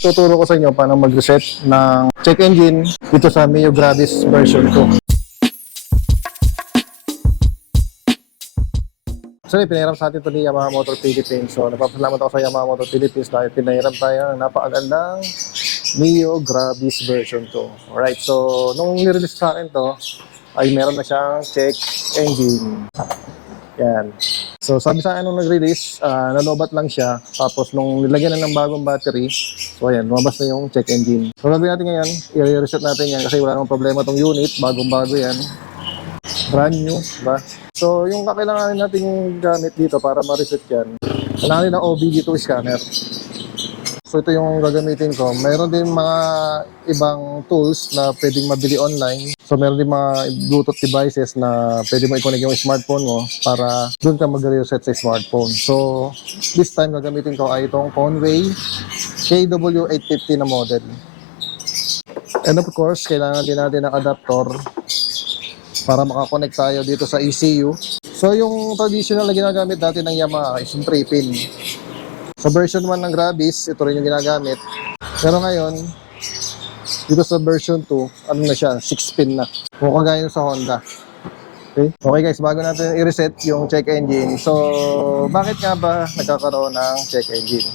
Tuturo ko sa inyo paano mag-reset ng check engine dito sa Mio Gravis version 2. Actually, pinahiram sa atin ito ni Yamaha Motor Philippines. So, napapasalamat ako sa Yamaha Motor Philippines dahil pinahiram tayo ng napakagandang Mio Gravis version 2. Alright, so nung nirelease sa akin to, ay meron na siyang check engine. Yan. So sabi sa akin nung nag-release, nalobat lang siya. Tapos nung nilagyan na ng bagong battery, so ayan, lumabas na yung check engine. So gagawin natin ngayon, i-reset natin yan kasi wala namang problema tong unit, bagong-bago yan. Brand new, diba? So yung kakailanganin natin yung gamit dito para ma-reset yan, kailangan ng OBD2 scanner. So ito yung gagamitin ko. Mayroon din mga ibang tools na pwedeng mabili online. So meron din mga Bluetooth devices na pwede mo i-connect yung smartphone mo para doon ka mag-reset sa smartphone. So this time gagamitin ko ay itong Conway KW850 na model. And of course, kailangan din natin ng adapter para makakonect tayo dito sa ECU. So yung traditional na ginagamit natin ng Yamaha is yung 3-pin. Sa version 1 ng Gravis, ito rin yung ginagamit. Pero ngayon, dito sa version 2, ano na siya, 6-pin na. Kung kagaya sa Honda. Okay guys, bago natin i-reset yung check engine. So, bakit nga ba nagkakaroon ng check engine?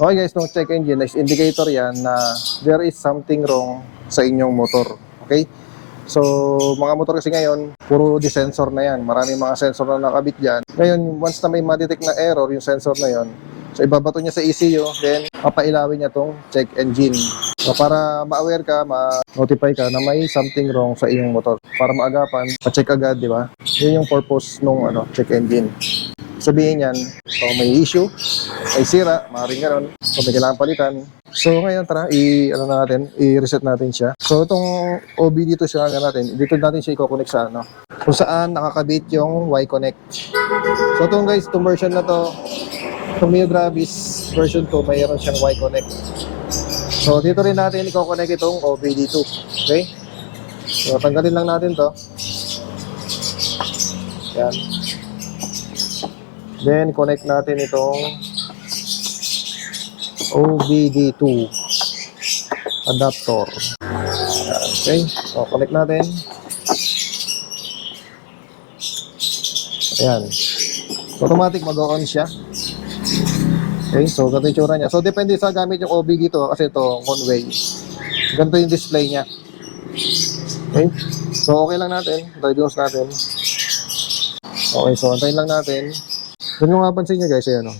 Okay guys, itong check engine is indicator yan na there is something wrong sa inyong motor. Okay? So, mga motor kasi ngayon, puro di-sensor na yan. Maraming mga sensor na nakabit dyan. Ngayon, once na may ma-detect na error yung sensor na yon, so ibabato niya sa ECU, then papailawin niya tong check engine. So para ma-aware ka, ma-notify ka na may something wrong sa iyong motor. Para maagapan, pa-check agad, di ba? Yun yung purpose nung check engine. Sabihin yan, so may issue, may sira, maaaring gano'n, so may kailangan palitan. So ngayon tara, i-reset natin siya. So itong OBD2 siya natin, dito natin siya i-connect sa kung saan nakakabit yung Y-Connect. So itong guys, itong version na to, itong Mio Gravis version 2, mayroon siyang Y-Connect. So dito rin natin i-connect itong OBD2. Okay? So tanggalin lang natin to. Yan. Then connect natin itong OBD2 adapter. Okay? So connect natin. Ayan. Automatic mag-on siya. Okay, so ganito yung tsura niya. So depende sa gamit yung OBD to kasi ito Conway. Ganito yung display niya. Okay, so okay lang natin. Diagnose natin. Okay, so antayin lang natin. Kung mapapansin nyo guys, ayan,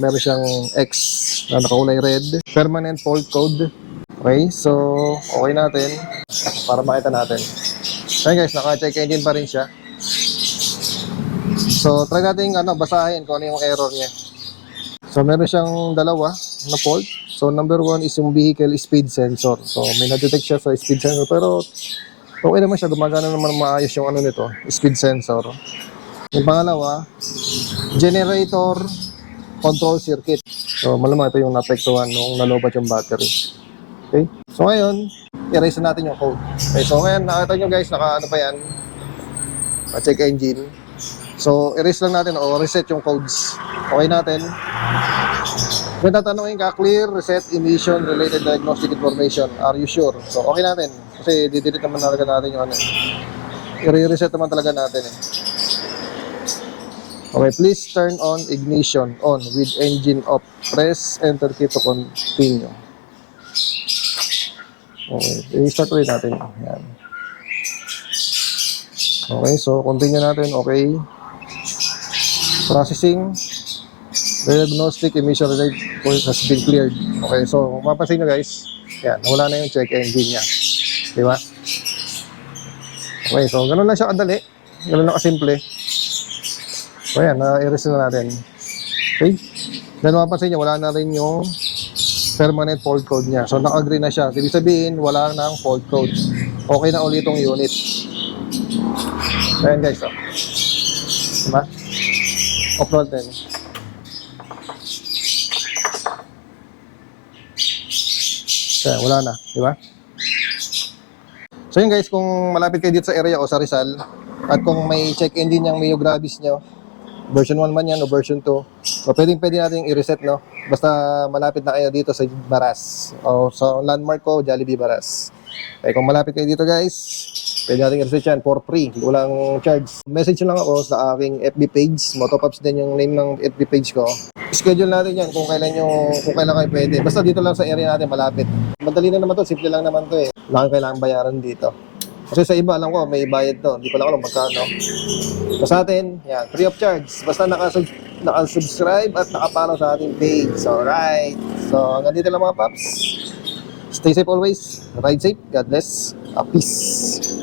meron siyang X na nakakulay red. Permanent fault code. Okay, so okay natin. Para makita natin. Ayan guys, naka-check engine pa rin siya. So try natin basahin kung ano yung error niya. So meron siyang dalawa na fault. So number 1 is yung vehicle speed sensor. So may na-detect siya sa speed sensor pero okay naman siya, gumagana naman maayos yung nito, speed sensor. Yung pangalawa, generator control circuit. So malamang ito yung naapektuhan nung nalobat yung battery. Okay? So ngayon, erase natin yung code. Okay, so ngayon nakita nyo guys, pa yan. Check engine. So erase lang natin o reset yung codes. Okay natin. Kung tatanungin ka, clear, reset, emission, related diagnostic information. Are you sure? So, okay natin. Kasi didelete naman talaga natin yung i-reset naman talaga natin Okay, please turn on ignition on with engine off. Press enter key to continue. Okay, i-start ulit natin. Yan. Okay, so continue natin. Okay. Processing. Diagnostic emission related point has been cleared. Okay, so mapapansin nyo guys, yan, wala na yung check engine niya. Di ba? Okay, so ganun lang siya kadali. Ganun lang kasimple. So yan, na-erase na natin. Okay? Then mapapansin nyo, wala na rin yung permanent fault code niya. So naka-green na siya. Ibig sabihin, wala nang fault code. Okay na ulit itong unit. Ayan guys, oh. Diba? Upload din. Kaya wala na, di ba? So yun guys, kung malapit kayo dito sa area o sa Rizal at kung may check engine yung Mio Gravis nyo, Version 1 man yan o version 2. So, pwede natin i-reset, no? Basta malapit na kayo dito sa Baras. O sa landmark ko, Jollibee Baras. Okay, kung malapit kayo dito guys, pwede natin i-reset yan for free. Walang charge. Message nyo lang ako sa aking FB page. Motopops din yung name ng FB page ko. Schedule natin yan kung kailan kayo pwede. Basta dito lang sa area natin, malapit. Madali na naman to, simple lang naman to eh. Wala kang kailangan bayaran dito. Kasi sa iba, alam ko, may bayad to. Hindi ko lang alam magkano. So sa atin, yan, free of charge. Basta nakasubscribe at nakapalo sa ating page. Alright. So, hanggang dito lang mga paps. Stay safe always. Ride safe. God bless. Peace.